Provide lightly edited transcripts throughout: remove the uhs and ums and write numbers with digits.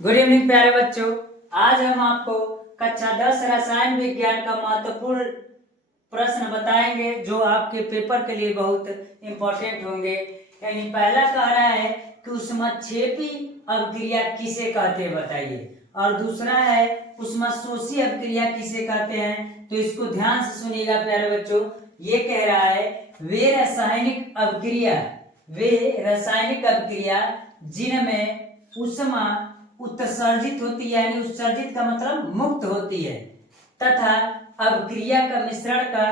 Good evening प्यारे बच्चों। आज हम आपको कक्षा 10 रसायन विज्ञान का महत्वपूर्ण प्रश्न बताएंगे जो आपके पेपर के लिए बहुत इम्पोर्टेंट होंगे। यानी पहला कह रहा है कि ऊष्माक्षेपी अभिक्रिया किसे कहते हैं बताइए, और दूसरा है ऊष्माशोषी अभिक्रिया किसे कहते हैं। तो इसको ध्यान से सुनिएगा प्यारे बच्चों। ये कह रहा है वे रासायनिक अभिक्रिया जिनमें ऊष्मा उत्सर्जित होती है, यानी उत्सर्जित का मतलब मुक्त होती है, तथा अभिक्रिया का मिश्रण का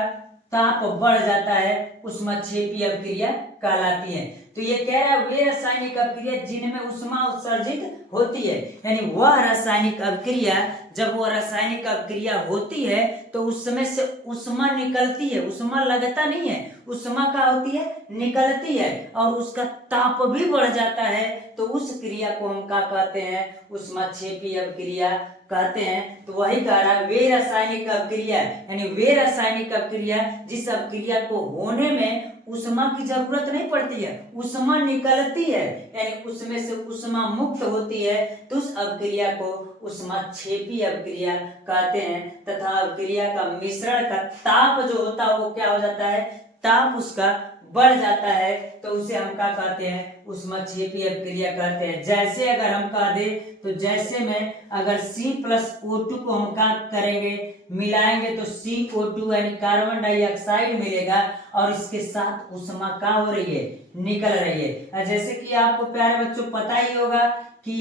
ताप बढ़ जाता है, ऊष्माक्षेपी अभिक्रिया कहलाती है। तो ये कह रहा है वे रासायनिक अभिक्रिया जिनमें ऊष्मा उत्सर्जित होती है, यानी वह रासायनिक अभिक्रिया जब वह रासायनिक अभिक्रिया होती है तो उस समय से ऊष्मा निकलती है, ऊष्मा लगता नहीं है, ऊष्मा क्या होती है, निकलती है, और उसका ताप भी बढ़ जाता है। तो उस क्रिया को हम क्या कहते हैं, ऊष्माक्षेपी अभिक्रिया कहते हैं। तो वही कह रहा है वे रासायनिक अभिक्रिया, यानी वे रासायनिक अभिक्रिया जिस अभिक्रिया को होने में ऊष्मा की जरूरत नहीं पड़ती है, ऊष्मा निकलती है, यानी उसमें से ऊष्मा मुक्त होती है, तो उस अभिक्रिया को ऊष्माक्षेपी अभिक्रिया कहते हैं। तथा अभिक्रिया का मिश्रण का ताप जो होता है वो क्या हो जाता है, ताप उसका बढ़ जाता है, तो उसे हम क्या कहते हैं, ऊष्माक्षेपी अभिक्रिया कहते हैं। जैसे अगर हम कह दे तो जैसे में अगर C+O2 को हम क्या करेंगे, मिलाएंगे तो CO2 यानी कार्बन डाइऑक्साइड मिलेगा, और इसके साथ ऊष्मा क्या हो रही है, निकल रही है। जैसे कि आपको प्यारे बच्चों पता ही होगा कि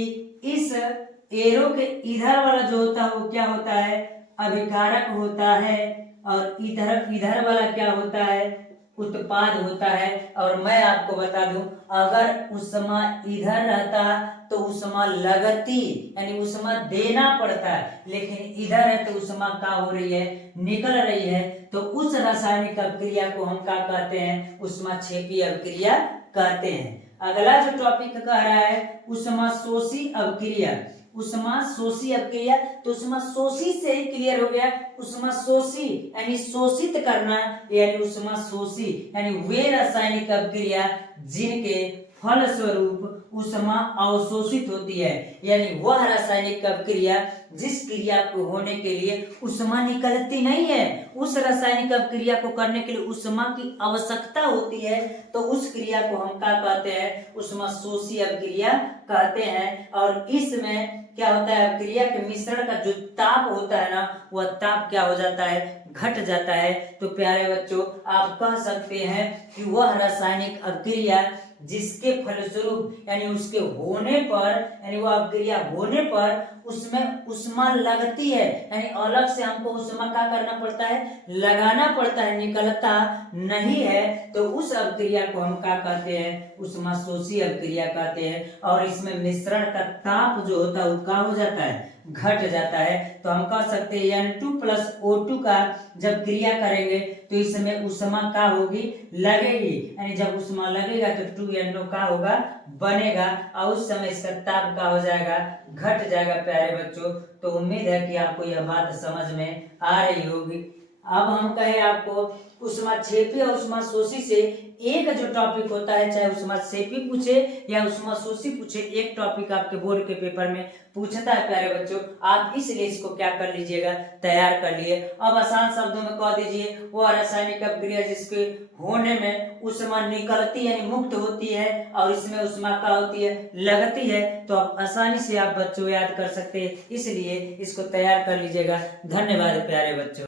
इस एरो के इधर वाला जो होता है वो क्या होता है, अभिकारक होता है, और इधर वाला क्या होता है, उत्पाद होता है। और मैं आपको बता दूं, अगर ऊष्मा इधर रहता तो ऊष्मा लगती, यानी ऊष्मा देना पड़ता है, लेकिन इधर है तो ऊष्मा क्या हो रही है, निकल रही है। तो उस रासायनिक अभिक्रिया को हम क्या कहते हैं, ऊष्माक्षेपी अभिक्रिया कहते हैं। अगला जो टॉपिक कह रहा है ऊष्माशोषी अभिक्रिया। ऊष्माशोषी अभिक्रिया, तो ऊष्माशोषी से ही क्लियर हो गया, ऊष्माशोषी यानी शोषित करना, यानी ऊष्माशोषी यानी वे रासायनिक अभिक्रिया जिनके फलस्वरूप ऊष्मा अवशोषित होती है, यानी वह रासायनिक अभिक्रिया जिस क्रिया को होने के लिए ऊष्मा निकलती नहीं है, उस रासायनिक अभिक्रिया को करने के लिए ऊष्मा की आवश्यकता होती है, तो उस क्रिया को हम क्या कहते हैं, ऊष्माशोषी अभिक्रिया कहते हैं। और इसमें क्या होता है, अभिक्रिया के मिश्रण का जो ताप होता है ना, वह ताप क्या हो जाता है, घट जाता है। तो प्यारे बच्चों आप कह सकते हैं कि वह रासायनिक अभिक्रिया जिसके फलस्वरूप यानी उसके होने पर, यानी वह अभिक्रिया होने पर उसमें ऊष्मा लगती है, यानी अलग से हमको ऊष्मा क्या करना पड़ता है, लगाना पड़ता है, निकलता नहीं है, तो उस अभिक्रिया को हम क्या कहते हैं, ऊष्माशोषी अभिक्रिया कहते हैं। और इसमें मिश्रण का ताप जो होता है वो क्या हो जाता है, घट जाता है। तो हम कह सकते हैं N2+O2 का जब क्रिया करेंगे तो इसमें ऊष्मा क्या होगी, लगेगी, यानी जब ऊष्मा लगेगा तो 2NO का होगा, बनेगा, और उस समय इसका ताप का हो जाएगा, घट जाएगा प्यारे बच्चों। तो उम्मीद है कि आपको यह बात समझ में आ रही होगी। अब हम कहें आपको ऊष्माक्षेपी और ऊष्माशोषी से एक जो टॉपिक होता है, चाहे ऊष्माक्षेपी पूछे या ऊष्माशोषी पूछे, एक टॉपिक आपके बोर्ड के पेपर में पूछता है प्यारे बच्चों, आप इसलिए इसको क्या कर लीजिएगा, तैयार कर लिए। अब आसान शब्दों में कह दीजिए वो रासायनिक अभिक्रिया जिसके होने में ऊष्मा निकलती है, यानी मुक्त होती है, और इसमें ऊष्मा क्या होती है, लगती है। तो आप आसानी से आप बच्चों याद कर सकते हैं, इसलिए इसको तैयार कर लीजिएगा। धन्यवाद प्यारे बच्चों।